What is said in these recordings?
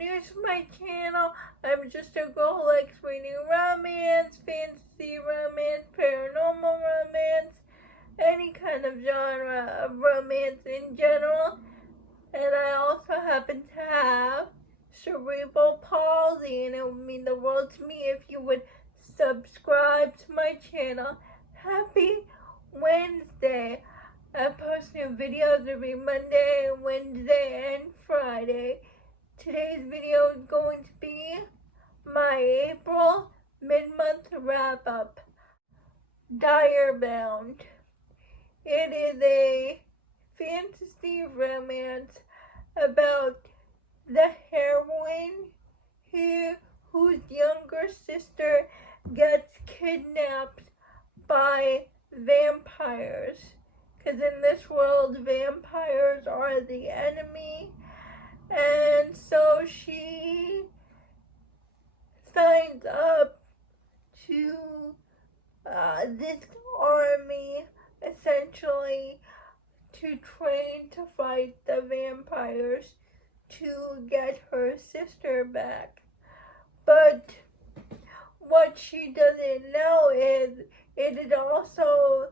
you're new to my channel, I'm just a girl who likes reading romance, fantasy romance, paranormal romance, any kind of genre of romance in general. And I also happen to have cerebral palsy, and it would mean the world to me if you would subscribe to my channel. Happy Wednesday! I post new videos every Monday, Wednesday, and Friday. Today's video is going to be my April mid-month wrap-up. Direbound. It is a fantasy romance about the heroine whose younger sister gets kidnapped by vampires. Because in this world, vampires are the enemy. And so she signs up to this army, essentially, to train to fight the vampires to get her sister back. But what she doesn't know is it is also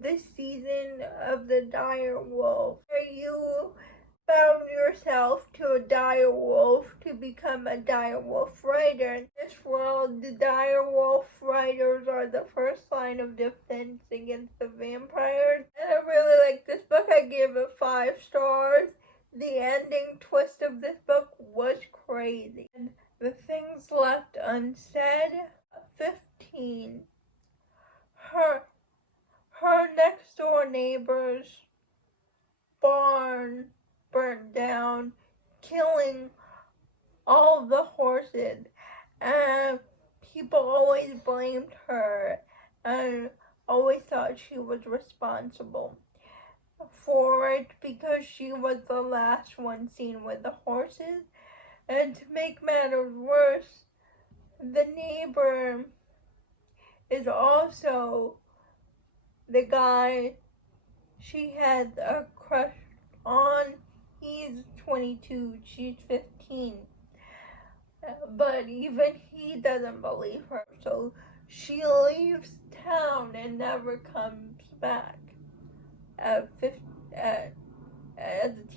the season of the dire wolf, where you bound yourself to a dire wolf to become a dire wolf rider. In this world, the dire wolf riders are the first line of defense against the vampires. And I really like this book. I give it 5 stars. The ending twist of this book was crazy. And the things left unsaid. 15. Her next door neighbor's barn burned down, killing all the horses, and people always blamed her and always thought she was responsible for it because she was the last one seen with the horses. And to make matters worse, the neighbor is also the guy she had a crush on. He's 22, she's 15. But even he doesn't believe her, so she leaves town and never comes back as a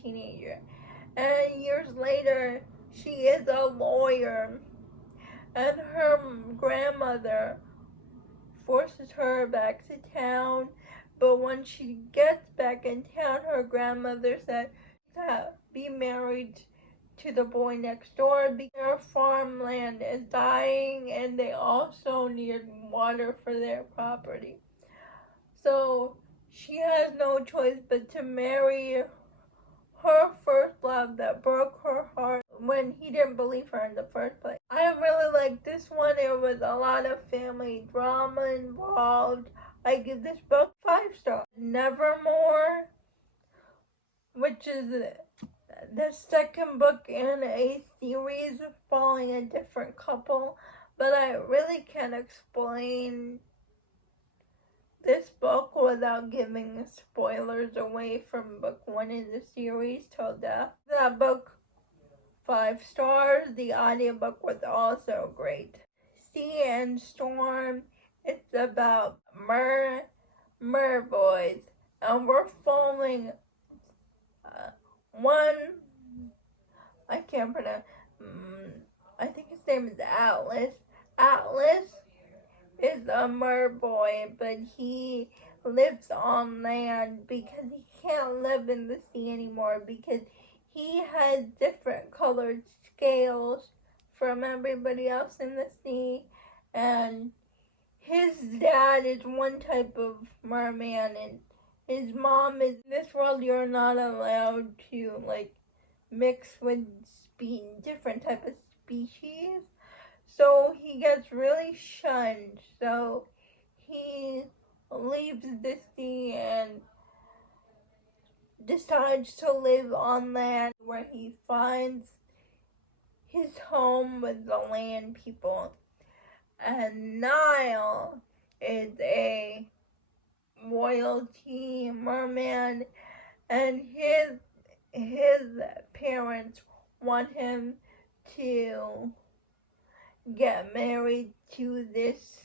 teenager. And years later, she is a lawyer, and her grandmother forces her back to town. But when she gets back in town, her grandmother said to be married to the boy next door because their farmland is dying and they also need water for their property. So she has no choice but to marry her first love that broke her heart when he didn't believe her in the first place. I really like this one. It was a lot of family drama involved. I give this book 5 stars. Nevermore, which is the second book in a series following a different couple, but I really can't explain this book without giving spoilers away from book 1 in the series till death. That book, 5 stars. The audiobook was also great. Sea and Storm. It's about boys, and we're following one, I can't pronounce, I think his name is Atlas. Atlas is a boy, but he lives on land because he can't live in the sea anymore because he has different colored scales from everybody else in the sea, and his dad is one type of merman, and his mom is, in this world you're not allowed to mix with different type of species. So he gets really shunned. So he leaves the sea and decides to live on land, where he finds his home with the land people. And Nile is a royalty merman, and his parents want him to get married to this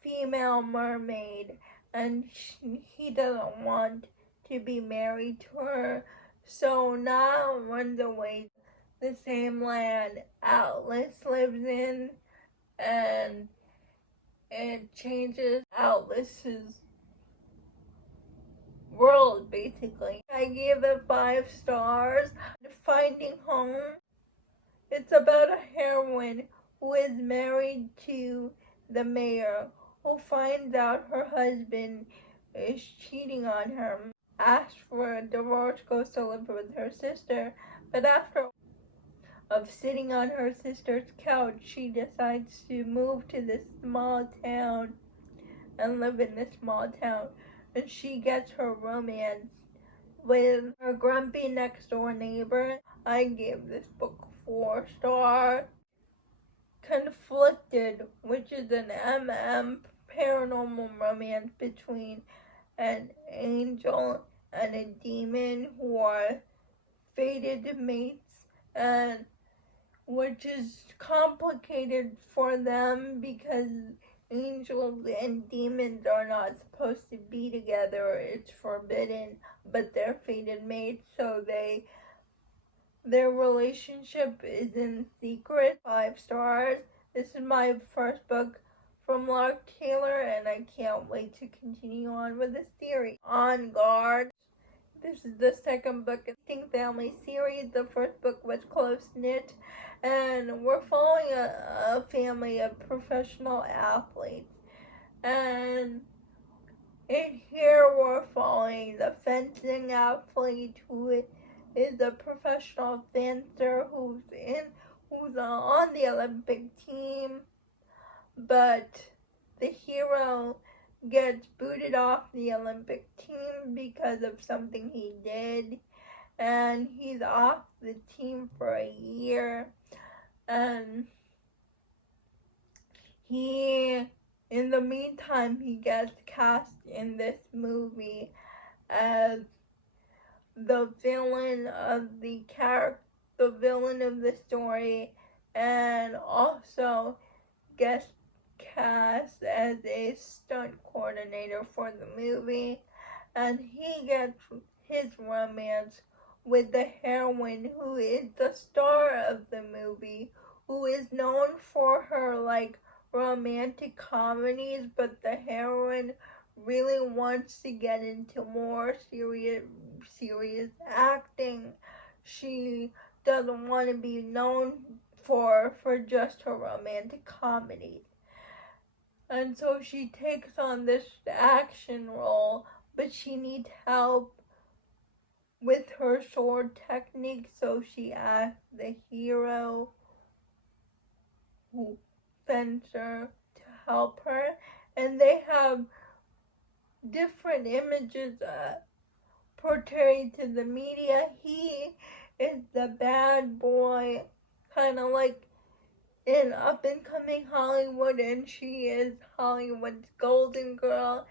female mermaid, and he doesn't want to be married to her, so Niall runs away to the same land Atlas lives in, and it changes Atlas's world, basically. I gave it 5 stars. Finding Home. It's about a heroine who is married to the mayor, who finds out her husband is cheating on her, asks for a divorce, goes to live with her sister, but after of sitting on her sister's couch, she decides to move to this small town and live in this small town, and she gets her romance with her grumpy next door neighbor. I gave this book 4 stars. Conflicted, which is an paranormal romance between an angel and a demon who are fated mates, and which is complicated for them because angels and demons are not supposed to be together. It's forbidden, but they're fated mates, so their relationship is in secret. 5 stars. This is my first book from Lark Taylor, and I can't wait to continue on with this series. On Guard. This is the second book in the Family series. The first book was Close Knit, and we're following a family of professional athletes. And in here we're following the fencing athlete who is a professional fencer who's on the Olympic team, but the hero gets booted off the Olympic team because of something he did, and he's off the team for a year, and in the meantime, he gets cast in this movie as the villain of the story, and also gets cast as a stunt coordinator for the movie, and he gets his romance with the heroine who is the star of the movie, who is known for her romantic comedies, but the heroine really wants to get into more serious acting. She doesn't want to be known for just her romantic comedies. And so she takes on this action role, but she needs help with her sword technique, so she asks the hero fencer to help her, and they have different images portrayed to the media. He is the bad boy, kind of like in up-and-coming Hollywood, and she is Hollywood's golden girl,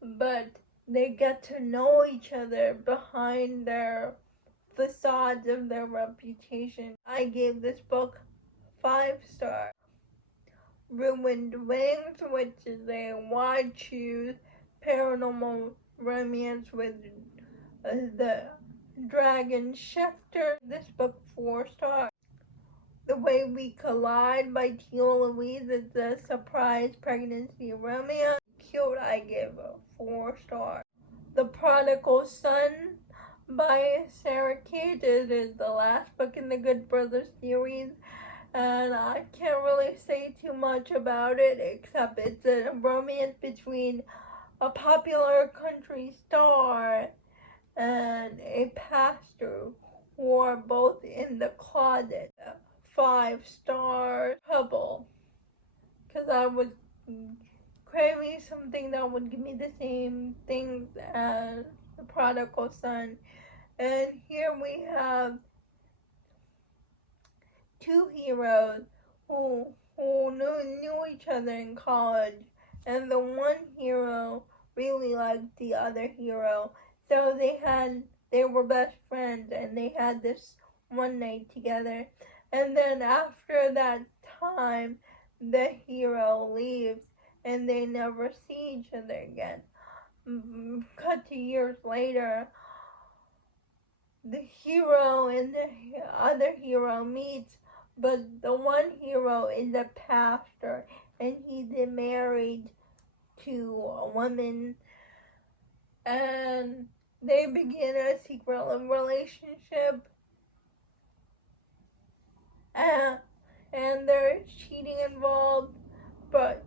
but they get to know each other behind their facades of their reputation. I gave this book 5 stars. Ruined Wings, which is a wide choose paranormal romance with the dragon Schefter. This book 4 stars. The Way We Collide by Teal Louise is a surprise pregnancy romance. Cute, I give 4 stars. The Prodigal Son by Sarah Cage. It is the last book in the Good Brothers series, and I can't really say too much about it except it's a romance between a popular country star and a pastor who are both in the closet. 5 stars. Trouble, because I was craving something that would give me the same things as The Prodigal Son, and here we have 2 heroes who knew each other in college, and the one hero really liked the other hero, so they were best friends, and they had this one night together. And then after that time, the hero leaves and they never see each other again. Cut to years later, the hero and the other hero meets, but the one hero is a pastor and he's married to a woman, and they begin a secret relationship, and there's cheating involved, but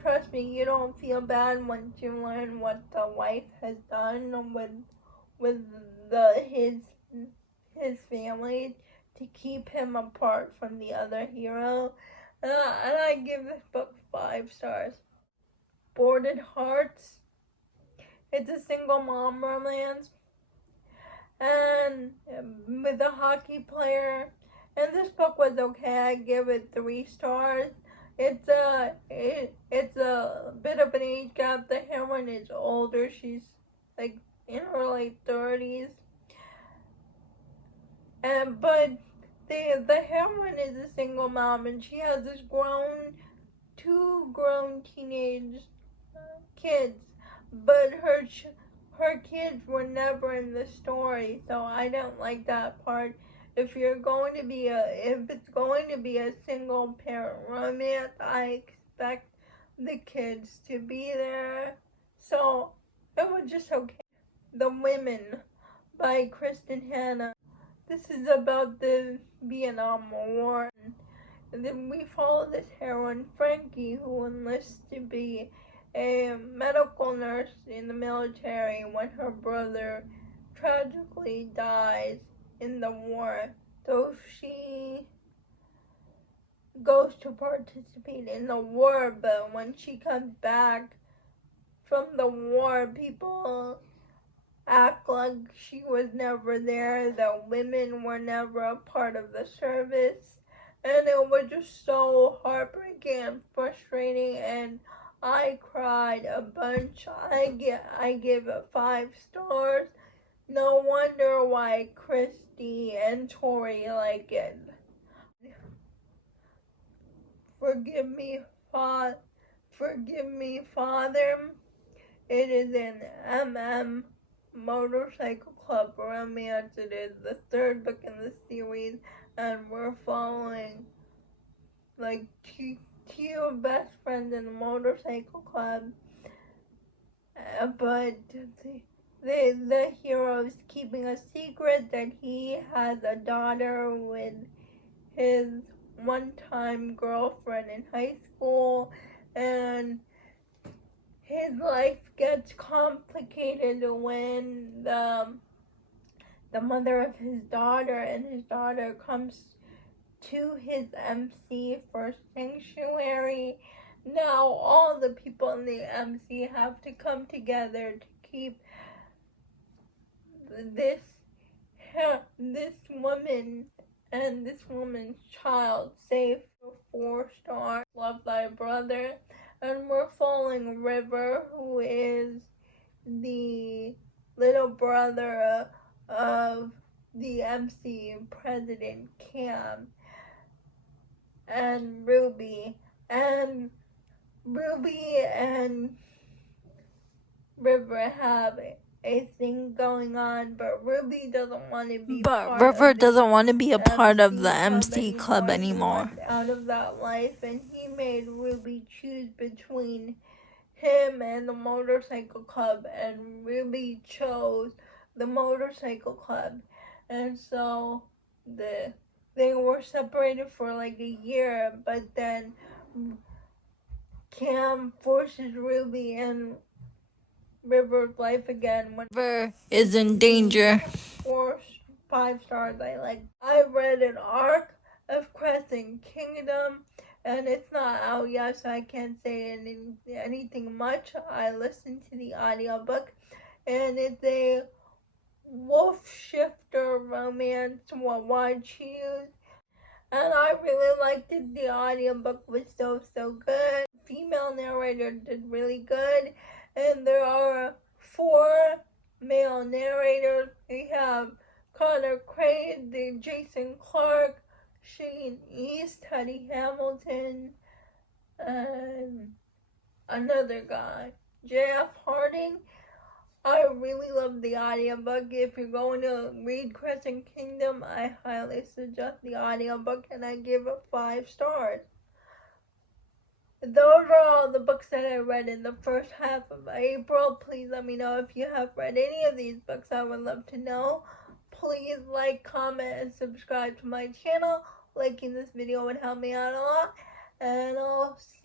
trust me, you don't feel bad once you learn what the wife has done with his family to keep him apart from the other hero. And I give this book 5 stars. Boarded Hearts. It's a single mom romance, and with a hockey player. And this book was okay. I give it 3 stars. It's a bit of an age gap. The heroine is older. She's like in her late 30s. But the heroine is a single mom, and she has two grown teenage kids, but her kids were never in the story, so I don't like that part. If it's going to be a single parent romance, I expect the kids to be there. So it was just okay. The Women by Kristen Hanna. This is about the Vietnam War. And then we follow this heroine, Frankie, who enlists to be a medical nurse in the military when her brother tragically dies in the war. So she goes to participate in the war, but when she comes back from the war, people act like she was never there, the women were never a part of the service, and it was just so heartbreaking and frustrating, and I cried a bunch. I give it 5 stars. No wonder why Christy and Tori like it. Forgive me, Father. It is an Motorcycle Club romance. It is the 3rd book in the series, and we're following like two best friends in the motorcycle club. But the hero is keeping a secret that he has a daughter with his one-time girlfriend in high school, and his life gets complicated when the mother of his daughter and his daughter comes to his MC for sanctuary. Now all the people in the MC have to come together to keep this woman and this woman's child safe. 4 stars. Love Thy Brother. And we're following River, who is the little brother of the MC president Cam, and Ruby and River have a thing going on, but Ruby doesn't want to be. But River doesn't want to be a part of the MC club anymore. Out of that life, and he made Ruby choose between him and the motorcycle club, and Ruby chose the motorcycle club, and so they were separated for like a year, but then Cam forces Ruby in River's life again when River is in danger. 5 stars. I read an arc of Crescent Kingdom, and it's not out yet, so I can't say anything much. I listened to the audiobook, and it's a wolf shifter romance. Why'd she use? And I really liked it. The audiobook was so good. Female narrator did really good, and there are 4 male narrators. We have Connor Craig, the Jason Clark, Shane East, Teddy Hamilton, and another guy, J.F. Harding. I really love the audiobook. If you're going to read Crescent Kingdom, I highly suggest the audiobook, and I give it 5 stars. Those are all the books that I read in the first half of April. Please let me know if you have read any of these books. I would love to know. Please like, comment, and subscribe to my channel. Liking this video would help me out a lot. And I'll see